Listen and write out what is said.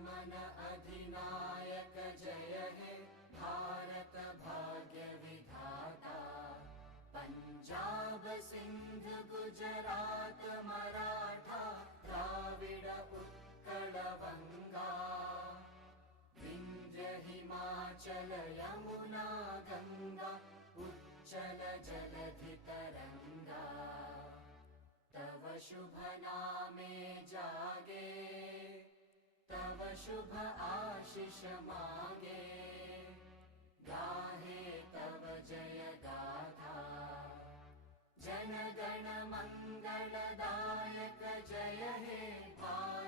नमन अधिनायक जय हे भारत भाग्य विधाता। पंजाब सिंध गुजरात मराठा द्राविड उत्कल बंगा। विंध्य हिमाचल यमुना गंगा उच्चल जलधि तरंगा। तव शुभ नामे जागे तव शुभ आशीष मांगे। गाहे तव जय गाथा जन गण मंगलदायक जय हे भारत